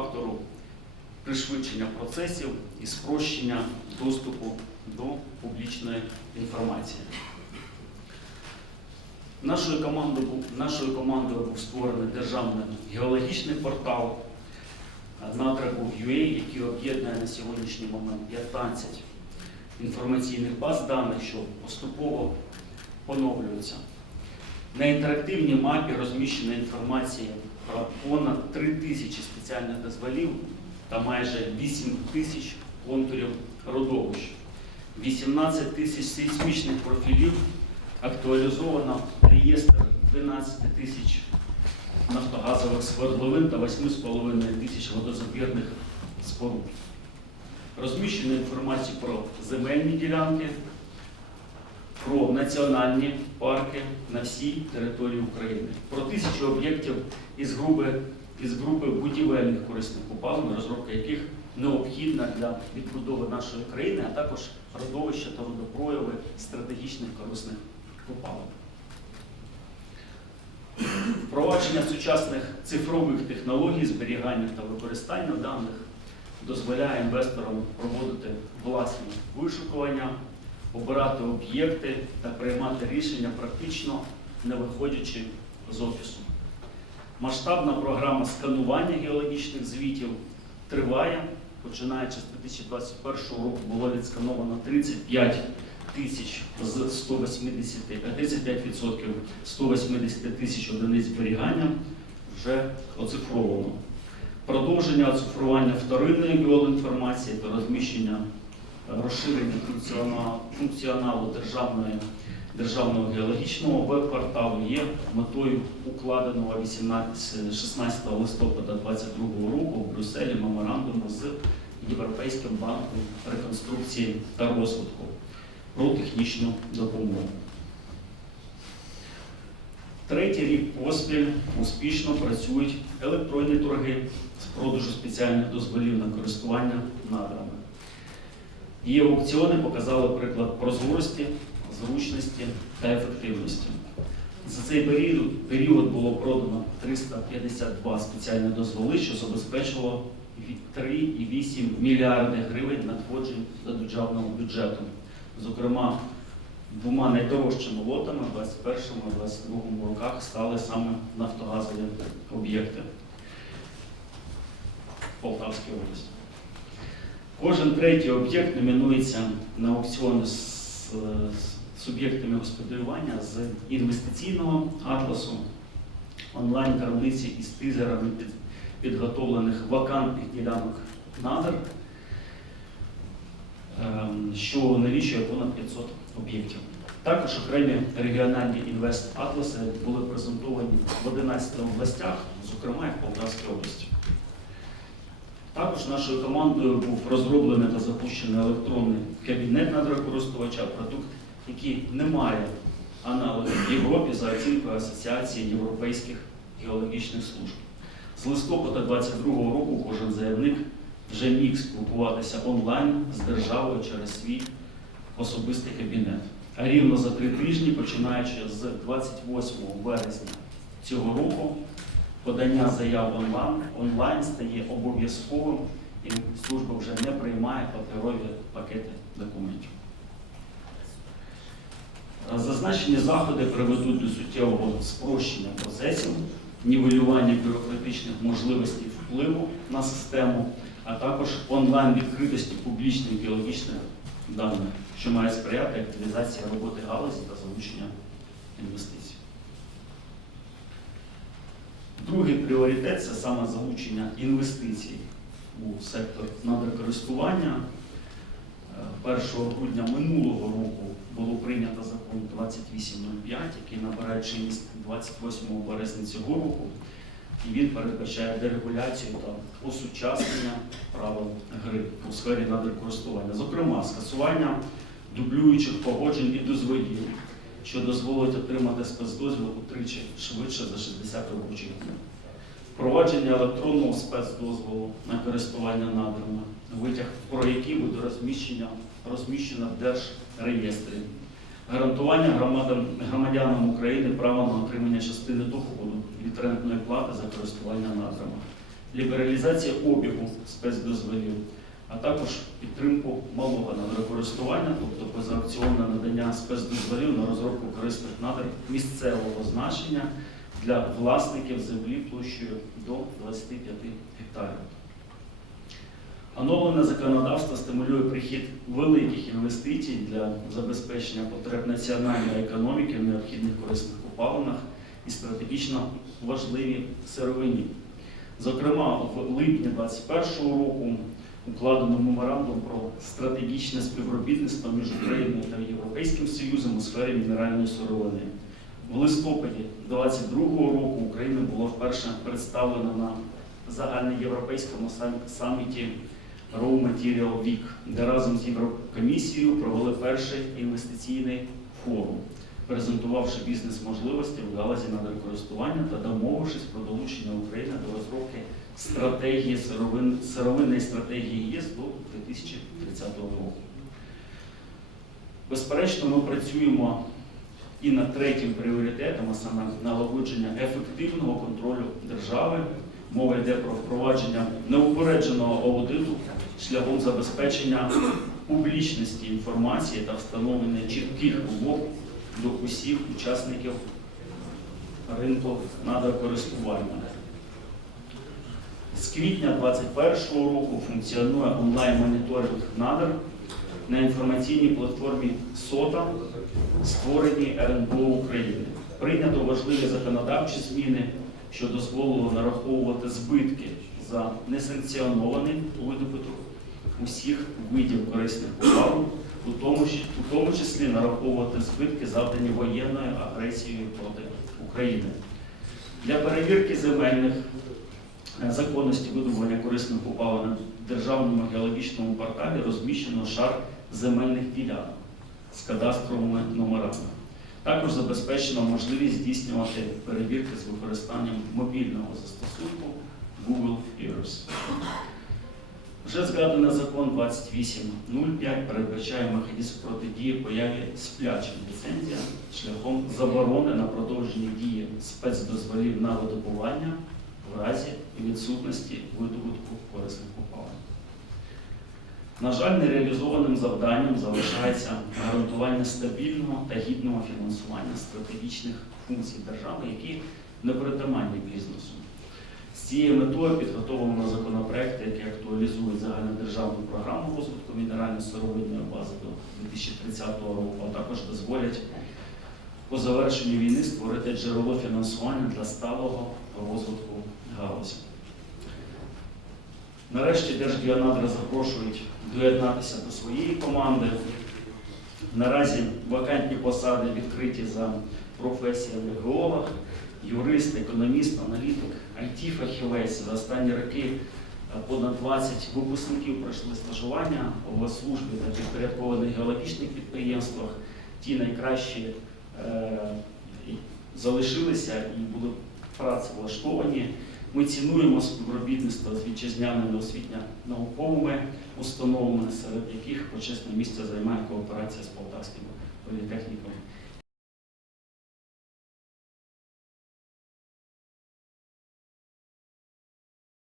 фактору, пришвидшення процесів і спрощення доступу до публічної інформації. Нашою командою нашою командою був створений державний геологічний портал Надрагу.ua, який об'єднує на сьогоднішній момент 15 інформаційних баз даних, що поступово поновлюються. На інтерактивній мапі розміщена інформація понад 3 тисячі спеціальних дозволів та майже 8 тисяч контурів родовищ. 18 тисяч сейсмічних профілів актуалізовано реєстр 12 тисяч нафтогазових свердловин та 8,5 тисяч водозабірних споруд. Розміщено інформацію про земельні ділянки, про національні парки на всій території України, про тисячу об'єктів із групи, із групи будівельних корисних купалин, розробка яких необхідна для відбудови нашої країни, а також родовища та водопрояви стратегічних корисних купалин. Впровадження сучасних цифрових технологій зберігання та використання даних дозволяє інвесторам проводити власні вишукування, обирати об'єкти та приймати рішення практично не виходячи з офісу. Масштабна програма сканування геологічних звітів триває. Починаючи з 2021 року було відскановано 35 тисяч з 180, е, 35% 180 тисяч одиниць зберігання вже оцифровано. Продовження оцифрування вторинної біоінформації та розміщення розширення функціоналу, державної, державного геологічного веб-порталу є метою укладеного 18, 16 листопада 2022 року в Брюсселі меморандуму з Європейським банком реконструкції та розвитку про технічну допомогу. Третій рік поспіль успішно працюють електронні торги з продажу спеціальних дозволів на користування надрами. Її аукціони показали приклад прозорості, зручності та ефективності. За цей період, період було продано 352 спеціальні дозволи, що забезпечило 3,8 мільярди гривень надходжень до державного бюджету. Зокрема, двома найдорожчими лотами в 2021-2022 роках стали саме нафтогазові об'єкти в Полтавській області. Кожен третій об'єкт номінується на аукціони з суб'єктами господарювання з інвестиційного атласу, онлайн-таблиці із тизерами під, підготовлених вакантних ділянок надр, ем, що налічує понад 500 об'єктів. Також окремі регіональні інвест-атласи були презентовані в 11 областях, зокрема і в Полтавській області. Також нашою командою був розроблений та запущений електронний кабінет надрокористувача, продукт, який не має аналогів в Європі за оцінкою Асоціації європейських геологічних служб. З листопада 2022 року кожен заявник вже міг спілкуватися онлайн з державою через свій особистий кабінет. А рівно за три тижні, починаючи з 28 березня цього року, подання заяв онлайн, онлайн стає обов'язковим і служба вже не приймає паперові пакети документів. Зазначені заходи приведуть до суттєвого спрощення процесів, нівелювання бюрократичних можливостей впливу на систему, а також онлайн відкритості публічних біологічних даних, що має сприяти активізації роботи галузі та залучення інвестицій. Другий пріоритет це саме залучення інвестицій у сектор надрокористування. Е, 1 грудня минулого року було прийнято закон 2805, який набирає чинність 28 березня цього року. І він передбачає дерегуляцію та осучаснення правил гри у сфері надрокористування. Зокрема, скасування дублюючих погоджень і дозволів, що дозволить отримати спецдозвіл утричі швидше за 60 робочих днів. Впровадження електронного спецдозволу на користування надрами, витяг про який буде розміщення, розміщено в Держреєстрі. Гарантування громадам, громадянам України права на отримання частини доходу від рентної плати за користування надрами. лібералізація обігу спецдозволів, а також підтримку малого надрокористування, тобто позаакціонне надання спецдозволів на розробку корисних надр місцевого значення для власників землі площею до 25 гектарів. Оновлене законодавство стимулює прихід великих інвестицій для забезпечення потреб національної економіки в необхідних корисних копалинах і стратегічно важливій сировині. Зокрема, в липні 2021 року укладено меморандум про стратегічне співробітництво між Україною та Європейським Союзом у сфері мінеральної сировини. В листопаді 2022 року Україна була вперше представлена на загальноєвропейському саміті Raw Material Week, де разом з Єврокомісією провели перший інвестиційний форум, презентувавши бізнес-можливості в галузі надрокористування та домовившись про долучення України до розробки стратегії сировин, сировинної стратегії ЄС до 2030 року. Безперечно, ми працюємо і над третім пріоритетом, а саме налагодження ефективного контролю держави. Мова йде про впровадження неупередженого аудиту шляхом забезпечення публічності інформації та встановлення чітких вимог до усіх учасників ринку надрокористування. З квітня 2021 року функціонує онлайн-моніторинг надр на інформаційній платформі СОТА, створеній РНБО України. Прийнято важливі законодавчі зміни, що дозволило нараховувати збитки за несанкціонований видобуток усіх видів корисних копалин, у тому, у тому числі нараховувати збитки, завдані воєнною агресією проти України. Для перевірки земельних е, законності видобування корисних копалин в Державному геологічному порталі розміщено шар земельних ділянок з кадастровими номерами. Також забезпечено можливість здійснювати перевірки з використанням мобільного застосунку Google Earth. Вже згаданий закон 28.05 передбачає механізм протидії появі сплячень ліцензія шляхом заборони на продовження дії спецдозволів на видобування в разі відсутності видобутку корисних копалин. На жаль, нереалізованим завданням залишається гарантування стабільного та гідного фінансування стратегічних функцій держави, які непритаманні бізнесу. З цією метою підготовлено законопроекти, які актуалізують загальнодержавну програму розвитку мінерально-сировинної бази до 2030 року, а також дозволять по завершенню війни створити джерело фінансування для сталого розвитку галузі. Нарешті Держгеонадра запрошують доєднатися до своєї команди. Наразі вакантні посади відкриті за професіями геолог, юрист, економіст, аналітик, IT-фахівець. За останні роки е, понад 20 випускників пройшли стажування в службі та підпорядкованих геологічних підприємствах. Ті найкращі е, залишилися і були працевлаштовані. Ми цінуємо співробітництво з вітчизняними освітньо-науковими установами, серед яких почесне місце займає кооперація з Полтавським політехніком